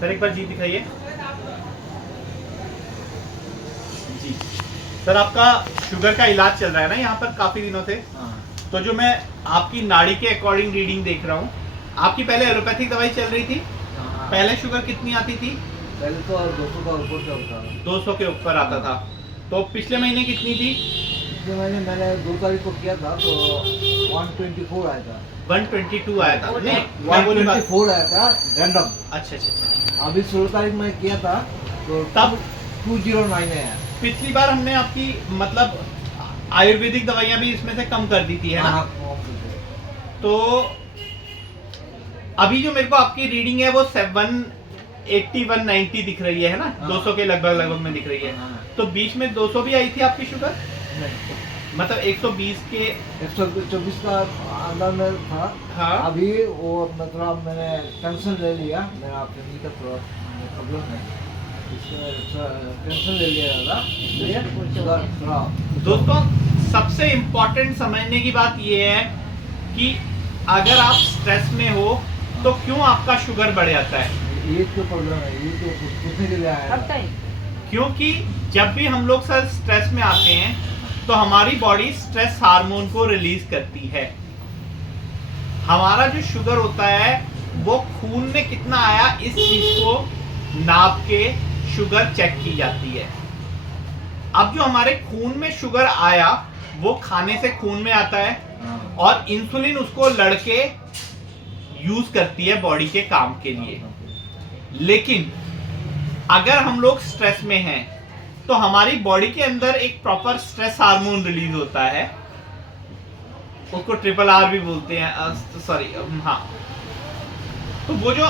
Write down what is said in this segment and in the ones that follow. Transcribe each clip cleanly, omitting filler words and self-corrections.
Sir एक बार जी दिखाइए। जी sir, आपका शुगर का इलाज चल रहा है ना यहाँ पर काफी दिनों से? हाँ। तो जो मैं आपकी नाड़ी के अकॉर्डिंग रीडिंग देख रहा हूँ, आपकी पहले एलोपैथिक दवाई चल रही थी। हाँ। पहले शुगर कितनी आती थी? पहले तो 200 का ऊपर चलता था। 200 के ऊपर आता था। तो पिछले महीने कितनी थी? पिछले महीने मैंने 2 तारीख को किया था तो 124 आया था। 122 आया था। नहीं, मैं बोली बात। 124 आया था रैंडम। अच्छा अच्छा अच्छा। अभी 16 तारीख में किया था तो तब 209 आया। पिछली बार हमने आपकी मतलब आयुर्वेदिक दवाइयां भी इसमें से कम कर दी थी, है ना? हाँ। तो अभी जो मेरे को आपकी रीडिंग है वो 180 190 दिख रही है ना? हाँ। 200 के लगभग लगभग में दिख रही है। हाँ। तो बीच में 200 भी आई थी आपकी शुगर? नहीं, मतलब 120 के 124 का अंदर में था। हाँ। अभी वो मतलब मैंने टेंशन ले लिया, मेरा फैमिली का थोड़ा प्रॉब्लम है, इसमें टेंशन ले लिया था, इसलिए थोड़ा। दोस्तों, सबसे इम्पोर्टेंट समझने की बात यह है कि अगर आप स्ट्रेस में हो तो क्यों आपका शुगर बढ़ जाता है? ये तो प्रॉब्लम है, ये तो पूछने के लिए आया था। क्योंकि जब भी हम लोग सर स्ट्रेस में आते हैं तो हमारी बॉडी स्ट्रेस हार्मोन को रिलीज करती है। हमारा जो शुगर होता है वो खून में कितना आया इस चीज को नाप के शुगर चेक की जाती है। अब जो हमारे खून में शुगर आया वो खाने से खून में आता है और इंसुलिन उसको लड़के यूज करती है बॉडी के काम के लिए। लेकिन अगर हम लोग स्ट्रेस में हैं तो हमारी बॉडी के अंदर एक प्रॉपर स्ट्रेस हार्मोन रिलीज होता है, उसको RRR भी बोलते हैं, सॉरी हाँ। तो वो जो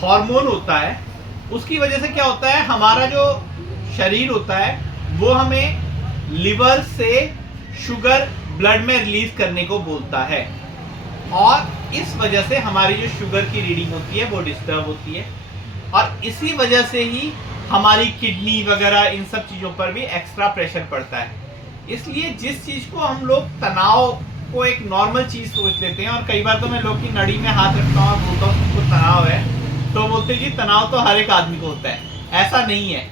हार्मोन होता है उसकी वजह से क्या होता है, हमारा जो शरीर होता है वो हमें लिवर से शुगर ब्लड में रिलीज करने को बोलता है और इस वजह से हमारी जो शुगर की रीडिंग होती है वो डिस्टर्ब होती है और इसी वजह से ही हमारी किडनी वगैरह इन सब चीजों पर भी एक्स्ट्रा प्रेशर पड़ता है। इसलिए जिस चीज को हम लोग तनाव को एक नॉर्मल चीज सोच लेते हैं, और कई बार तो मैं लोग की नड़ी में हाथ रखता हूँ और बोलता हूँ तुमको तनाव है, तो बोलते जी तनाव तो हर एक आदमी को होता है। ऐसा नहीं है,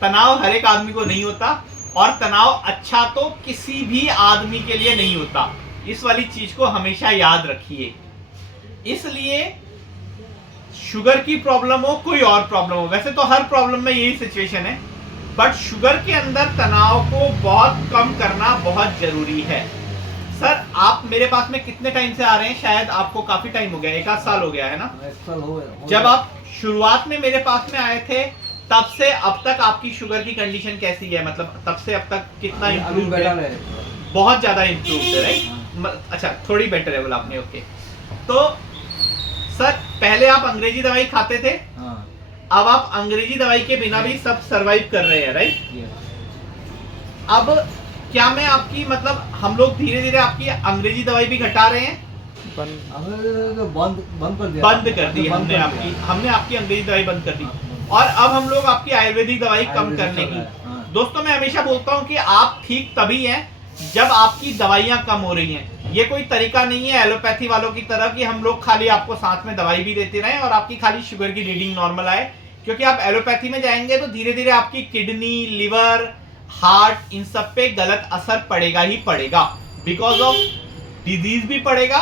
तनाव हर एक आदमी को नहीं होता और तनाव अच्छा तो किसी भी आदमी के लिए नहीं होता। इस वाली चीज को हमेशा याद रखिए। इसलिए शुगर की प्रॉब्लम हो कोई और प्रॉब्लम हो, वैसे तो हर प्रॉब्लम में यही सिचुएशन है, बट शुगर के अंदर तनाव को बहुत कम करना बहुत जरूरी है। सर आप मेरे पास में कितने टाइम से आ रहे हैं? शायद आपको काफी टाइम हो गया, 1 आध साल हो गया है ना? 1 साल हो गया। जब आप शुरुआत में मेरे पास में आए थे तब से अब तक आपकी शुगर की कंडीशन कैसी है? मतलब तब से अब तक कितना इम्प्रूव है? बहुत ज्यादा इम्प्रूव है, राइट? अच्छा, थोड़ी बेटर है बोला आपने, ओके। तो सर पहले आप अंग्रेजी दवाई खाते थे, अब आप अंग्रेजी दवाई के बिना भी सब सरवाइव कर रहे हैं, राइट? अब क्या मैं आपकी मतलब हम लोग धीरे धीरे आपकी अंग्रेजी दवाई भी घटा रहे हैं? बंद कर दिया। बंद कर दी हमने आपकी अंग्रेजी दवाई बंद कर दी और अब हम लोग आपकी आयुर्वेदिक दवाई कम करने की। दोस्तों मैं हमेशा बोलता हूँ कि आप ठीक तभी हैं जब आपकी दवाइयां कम हो रही हैं। ये कोई तरीका नहीं है एलोपैथी वालों की तरह कि हम लोग खाली आपको साथ में दवाई भी देते रहें और आपकी खाली शुगर की रीडिंग नॉर्मल आए, क्योंकि आप एलोपैथी में जाएंगे तो धीरे धीरे आपकी किडनी, लिवर, हार्ट, इन सब पे गलत असर पड़ेगा ही पड़ेगा। बिकॉज ऑफ डिजीज भी पड़ेगा।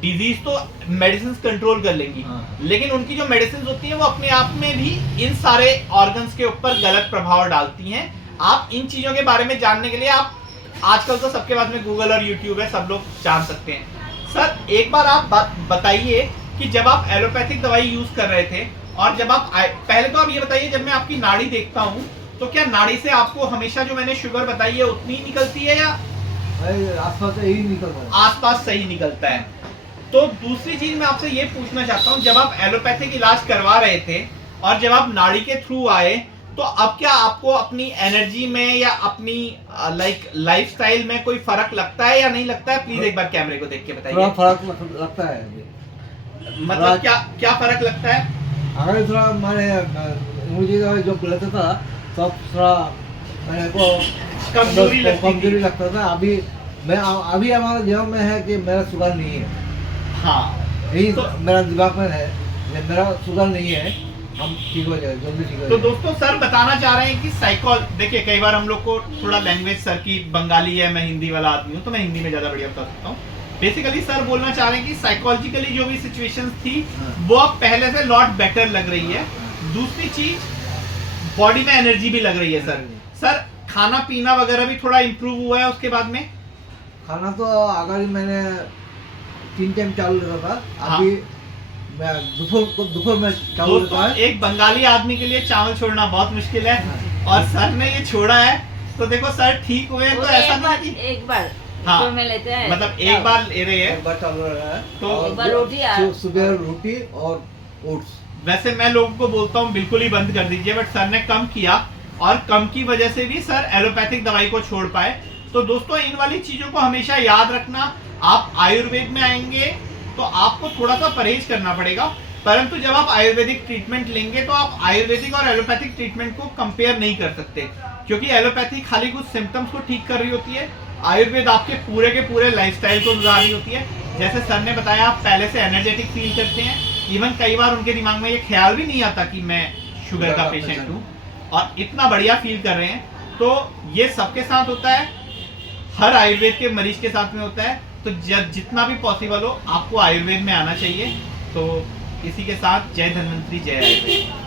डिजीज तो मेडिसिन कंट्रोल कर लेंगी, लेकिन उनकी जो मेडिसिन होती है वो अपने आप में भी इन सारे ऑर्गन्स के ऊपर गलत प्रभाव डालती हैं। आप इन चीजों के बारे में जानने के लिए आप आजकल तो सबके पास में गूगल और यूट्यूब है, सब लोग जान सकते हैं। सर एक बार आप बताइए कि जब आप एलोपैथिक दवाई यूज कर रहे थे और जब आप पहले तो आप ये बताइए, जब मैं आपकी नाड़ी देखता हूँ तो क्या नाड़ी से आपको हमेशा जो मैंने शुगर बताई है उतनी निकलती है या आसपास यही निकलता है? आसपास सही निकलता है। तो दूसरी चीज मैं आपसे ये पूछना चाहता हूँ, जब आप एलोपैथिक इलाज करवा रहे थे और जब आप नाड़ी के थ्रू आए तो अब क्या आपको अपनी एनर्जी में या अपनी लाइफस्टाइल में कोई फर्क लगता है या नहीं लगता है? प्लीज एक बार कैमरे को देख के बताइए। थोड़ा फर्क लगता है। मतलब क्या फर्क लगता है? अगर थोड़ा मैंने मुझे जो लेता था तब थोड़ा मेरे को कमजोरी लगता था। अभी हमारा दिमाग में है कि मेरा शुगर नहीं है। हाँ, यही तो मेरा दिमाग में है। मेरा शुगर नहीं है, हम ठीक हो जाए, जल्दी ठीक हो तो जाए। दोस्तों सर बताना चाह रहे हैं कि देखिए कई बार हम लोग को थोड़ा लैंग्वेज सर की बंगाली है, मैं हिंदी वाला आदमी हूँ तो मैं हिंदी में ज्यादा बढ़िया बता सकता हूँ। बेसिकली सर बोलना चाह रहे हैं कि साइकोलॉजिकली जो भी सिचुएशंस थी हाँ। वो अब पहले से लॉट बेटर लग रही है। दूसरी चीज बॉडी में एनर्जी भी लग रही है सर। सर खाना पीना वगैरह भी थोड़ा इम्प्रूव हुआ है उसके बाद में? खाना तो अगर मैंने 3 टाइम चालू रखा था, हाँ। अभी मैं दोपहर में चालू दोस्तों रखा है। एक बंगाली आदमी के लिए चावल छोड़ना बहुत मुश्किल है हाँ। और सर ने ये छोड़ा है तो देखो सर ठीक हुए हैं। वो तो ऐसा नहीं है कि एक बार हाँ, तो में लेते हैं, मतलब एक बार ले रहे हैं। एक बार चालू रहा है, तो और एक बार रोटी और- सुबह रोटी और ओट्स। वैसे मैं लोगों को बोलता हूँ बिल्कुल ही बंद कर दीजिए, बट सर ने कम किया और कम की वजह से भी सर एलोपैथिक दवाई को छोड़ पाए। तो दोस्तों इन वाली चीजों को हमेशा याद रखना। आप आयुर्वेद में आएंगे तो आपको थोड़ा सा परहेज करना पड़ेगा, परंतु जब आप आयुर्वेदिक ट्रीटमेंट लेंगे तो आप आयुर्वेदिक और एलोपैथिक ट्रीटमेंट को कंपेयर नहीं कर सकते, क्योंकि एलोपैथी खाली कुछ सिम्टम्स को ठीक कर रही होती है, आयुर्वेद आपके के पूरे लाइफस्टाइल को सुधार रही होती है। जैसे सर ने बताया आप पहले से एनर्जेटिक फील करते हैं, इवन कई बार उनके दिमाग में ये ख्याल भी नहीं आता कि मैं शुगर का पेशेंट हूँ, और इतना बढ़िया फील कर रहे हैं। तो ये सबके साथ होता है, हर आयुर्वेद के मरीज के साथ में होता है। तो जितना भी पॉसिबल हो आपको आयुर्वेद में आना चाहिए। तो इसी के साथ जय धन्वंतरी, जय आयुर्वेद।